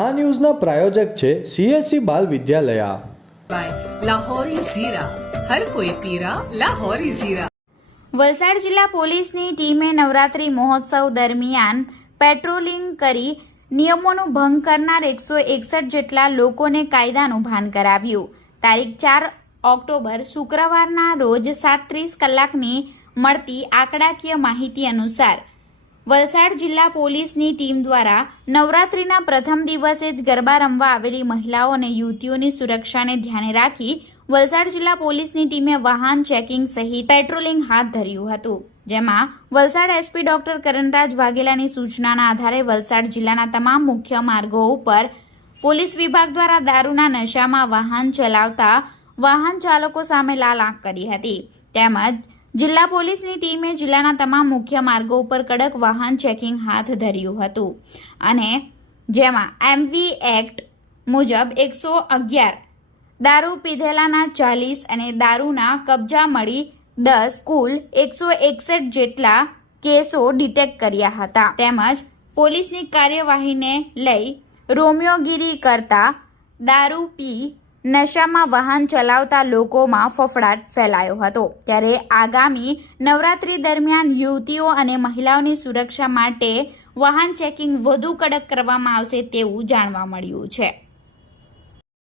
આ ન્યૂઝના પ્રાયોજક છે CSC બાલ વિદ્યાલયા. લાહોરી ઝીરા, હર કોઈ પીરા લાહોરી ઝીરા. વલસાડ જિલ્લા પોલીસની ટીમે નવરાત્રી મહોત્સવ દરમિયાન પેટ્રોલિંગ કરી નિયમોનો ભંગ કરનાર 161 જેટલા લોકોને કાયદાનું ભાન કરાવ્યું. તારીખ 4 ઓક્ટોબર શુક્રવારના રોજ 7:30 કલાકની મળતી આંકડાકીય માહિતી અનુસાર વલસાડ જિલ્લા પોલીસની ટીમ દ્વારા નવરાત્રીના પ્રથમ દિવસે જ ગરબા રમવા આવેલી મહિલાઓ અને યુવતીઓની સુરક્ષાને ધ્યાને રાખી વલસાડ જિલ્લા પોલીસની ટીમે વાહન ચેકિંગ સહિત પેટ્રોલિંગ હાથ ધર્યું હતું. જેમાં વલસાડ SP ડોક્ટર કરણરાજ વાઘેલાની સૂચનાના આધારે વલસાડ જિલ્લાના તમામ મુખ્ય માર્ગો ઉપર પોલીસ વિભાગ દ્વારા દારૂના નશામાં વાહન ચલાવતા વાહન ચાલકો સામે લાલ આંખ કરી હતી. તેમજ જિલ્લા પોલીસની ટીમે જિલ્લાના તમામ મુખ્ય માર્ગો ઉપર કડક વાહન ચેકિંગ હાથ ધર્યું હતું અને જેમાં MV એક્ટ મુજબ 111 દારૂ પીધેલાના 40 અને દારૂના કબજા મળી 10 કુલ 161 જેટલા કેસો ડિટેક્ટ કર્યા હતા. તેમજ પોલીસની કાર્યવાહીને લઈ રોમિયોગીરી કરતા દારૂ પી નશામાં વાહન ચલાવતા લોકોમાં ફફડાટ ફેલાયો હતો. ત્યારે આગામી નવરાત્રી દરમિયાન યુવતીઓ અને મહિલાઓની સુરક્ષા માટે વાહન ચેકિંગ વધુ કડક કરવામાં આવશે તેવું જાણવા મળ્યું છે.